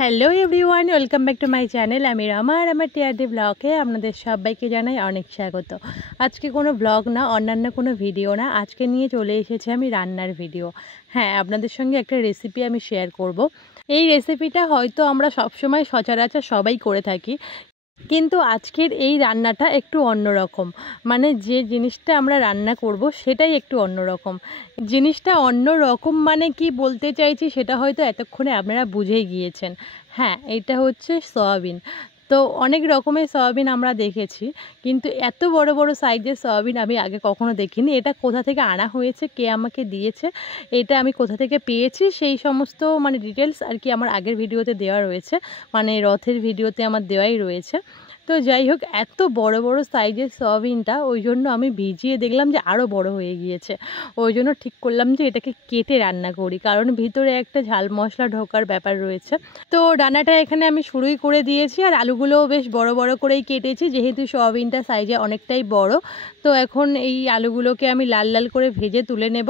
Hello everyone, welcome back to my channel. আমি রামা আর আমার TRD ব্লগে আপনাদের সবাইকে জানাই অনেক স্বাগত। আজকে কোনো ব্লগ না, অন্যান্য কোনো ভিডিও না, আজকে নিয়ে চলে এসেছি আমি রান্নার ভিডিও। হ্যাঁ, আপনাদের সঙ্গে একটা রেসিপি আমি শেয়ার করব। এই রেসিপিটা হয়তো আমরা সবসময় সচরাচর সবাই করে থাকি, কিন্তু আজকের এই রান্নাটা একটু অন্যরকম। মানে যে জিনিসটা আমরা রান্না করব সেটাই একটু অন্যরকম। জিনিসটা অন্যরকম মানে কি বলতে চাইছি সেটা হয়তো এতক্ষণে আপনারা বুঝেই গিয়েছেন। হ্যাঁ, এটা হচ্ছে সয়াবিন। তো অনেক রকমের সয়াবিন আমরা দেখেছি, কিন্তু এত বড় বড় সাইজের সয়াবিন আমি আগে কখনো দেখিনি। এটা কোথা থেকে আনা হয়েছে, কে আমাকে দিয়েছে, এটা আমি কোথা থেকে পেয়েছি, সেই সমস্ত মানে ডিটেলস আর কি আমার আগের ভিডিওতে দেওয়া রয়েছে, মানে রথের ভিডিওতে আমার দেওয়াই রয়েছে। তো যাই হোক, এত বড় বড় সাইজের সয়াবিনটা ওই জন্য আমি ভিজিয়ে দেখলাম যে আরও বড় হয়ে গিয়েছে। ওই জন্য ঠিক করলাম যে এটাকে কেটে রান্না করি, কারণ ভিতরে একটা ঝাল মশলা ঢোকার ব্যাপার রয়েছে। তো রান্নাটা এখানে আমি শুরুই করে দিয়েছি, আর আলুগুলোও বেশ বড় বড় করেই কেটেছি, যেহেতু সয়াবিনটা সাইজে অনেকটাই বড়। তো এখন এই আলুগুলোকে আমি লাল লাল করে ভেজে তুলে নেব।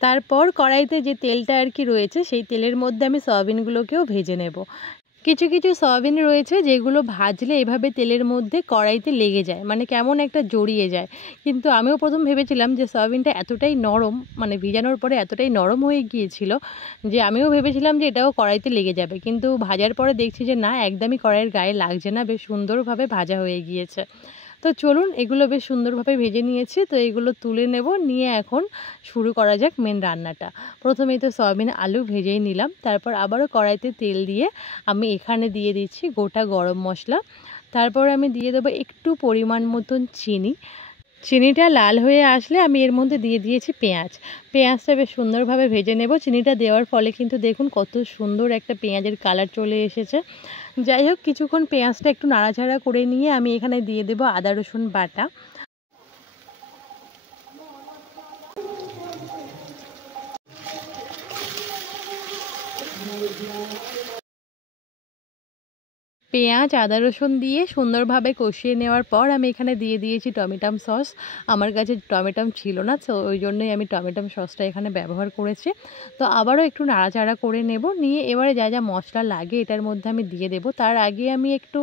তারপর কড়াইতে যে তেলটা আর কি রয়েছে, সেই তেলের মধ্যে আমি সয়াবিনগুলোকেও ভেজে নেব। কিছু কিছু সয়াবিন রয়েছে যেগুলো ভাজলে এভাবে তেলের মধ্যে কড়াইতে লেগে যায়, মানে কেমন একটা জড়িয়ে যায়। কিন্তু আমিও প্রথম ভেবেছিলাম যে সয়াবিনটা এতটাই নরম, মানে ভিজানোর পরে এতটাই নরম হয়ে গিয়েছিল যে আমিও ভেবেছিলাম যে এটাও কড়াইতে লেগে যাবে, কিন্তু ভাজার পরে দেখছি যে না, একদমই কড়াইয়ের গায়ে লাগছে না, বেশ সুন্দরভাবে ভাজা হয়ে গিয়েছে। তো চলুন, এগুলো বেশ সুন্দরভাবে ভেজে নিয়েছি, তো এগুলো তুলে নেব। নিয়ে এখন শুরু করা যাক মেন রান্নাটা। প্রথমেই তো সয়াবিন আলু ভেজেই নিলাম, তারপর আবারও কড়াইতে তেল দিয়ে আমি এখানে দিয়ে দিচ্ছি গোটা গরম মশলা। তারপর আমি দিয়ে দেবো একটু পরিমাণ মতন চিনি। চিনিটা লাল হয়ে আসলে আমি এর মধ্যে দিয়ে দিয়েছি পেঁয়াজ। পেঁয়াজটা বেশ সুন্দরভাবে ভেজে নেব। চিনিটা দেওয়ার ফলে কিন্তু দেখুন কত সুন্দর একটা পেঁয়াজের কালার চলে এসেছে। যাই হোক, কিছুক্ষণ পেঁয়াজটা একটু নাড়াচাড়া করে নিয়ে আমি এখানে দিয়ে দেব আদা রসুন বাটা। পেঁয়াজ আদা রসুন দিয়ে সুন্দরভাবে কষিয়ে নেওয়ার পর আমি এখানে দিয়ে দিয়েছি টমেটো সস। আমার কাছে টমেটো ছিল না, তো ওই জন্যই আমি টমেটো সসটা এখানে ব্যবহার করেছি। তো আবারও একটু নাড়াচাড়া করে নেব। নিয়ে এবারে যা যা মশলা লাগে এটার মধ্যে আমি দিয়ে দেব। তার আগে আমি একটু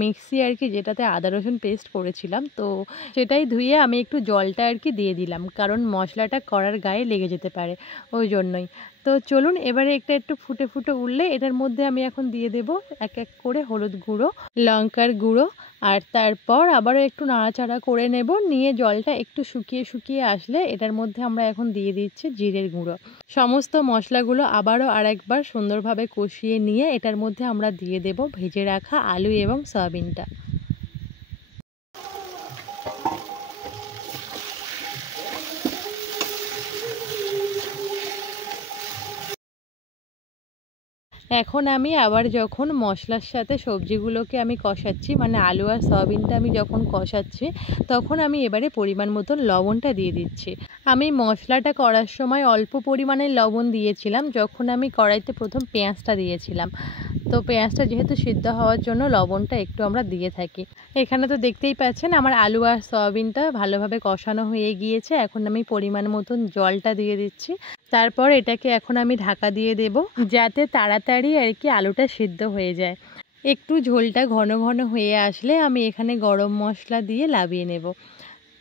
মিক্সি আর কি, যেটাতে আদা রসুন পেস্ট করেছিলাম, তো সেটাই ধুয়ে আমি একটু জলটা আর কি দিয়ে দিলাম, কারণ মশলাটা কড়ার গায়ে লেগে যেতে পারে, ওই জন্যই। তো চলুন, এবারে একটা একটু ফুটে ফুটে উঠলে এটার মধ্যে আমি এখন দিয়ে দেব এক এক করে হলুদ গুঁড়ো, লঙ্কার গুঁড়ো, আর তারপর আবারও একটু নাড়াচাড়া করে নেব। নিয়ে জলটা একটু শুকিয়ে শুকিয়ে আসলে এটার মধ্যে আমরা এখন দিয়ে দিচ্ছি জিরের গুঁড়ো। সমস্ত মশলাগুলো আবারও আরেকবার সুন্দরভাবে কষিয়ে নিয়ে এটার মধ্যে আমরা দিয়ে দেব ভেজে রাখা আলু এবং সয়াবিনটা। এখন আমি আবার যখন মশলার সাথে সবজিগুলোকে আমি কষাচ্ছি, মানে আলু আর সয়াবিনটা আমি যখন কষাচ্ছি, তখন আমি এবারে পরিমাণ মতন লবণটা দিয়ে দিচ্ছি। আমি মশলাটা করার সময় অল্প পরিমাণে লবণ দিয়েছিলাম, যখন আমি কড়াইতে প্রথম পেঁয়াজটা দিয়েছিলাম। তো পেঁয়াজটা যেহেতু সিদ্ধ হওয়ার জন্য লবণটা একটু আমরা দিয়ে থাকি। এখানে তো দেখতেই পাচ্ছেন আমার আলু আর সয়াবিনটা ভালোভাবে কষানো হয়ে গিয়েছে। এখন আমি পরিমাণ মতন জলটা দিয়ে দিচ্ছি। তারপর এটাকে এখন আমি ঢাকা দিয়ে দেব, যাতে তাড়াতাড়ি আর কি আলুটা সিদ্ধ হয়ে যায়। একটু ঝোলটা ঘন ঘন হয়ে আসলে আমি এখানে গরম মশলা দিয়ে নামিয়ে নেব।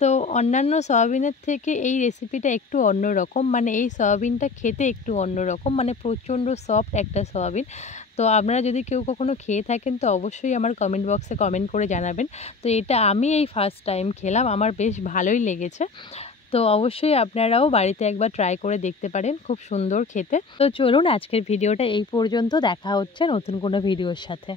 তো অন্যান্য সয়াবিনের থেকে এই রেসিপিটা একটু অন্যরকম, মানে এই সয়াবিনটা খেতে একটু অন্যরকম, মানে প্রচণ্ড সফট একটা সয়াবিন। তো আপনারা যদি কেউ কখনো খেয়ে থাকেন তো অবশ্যই আমার কমেন্ট বক্সে কমেন্ট করে জানাবেন। তো এটা আমি এই ফার্স্ট টাইম খেলাম, আমার বেশ ভালোই লেগেছে। তো অবশ্যই আপনারাও বাড়িতে একবার ট্রাই করে দেখতে পারেন, খুব সুন্দর খেতে। তো চলুন, আজকের ভিডিওটা এই পর্যন্ত। দেখা হচ্ছে নতুন কোনো ভিডিওর সাথে।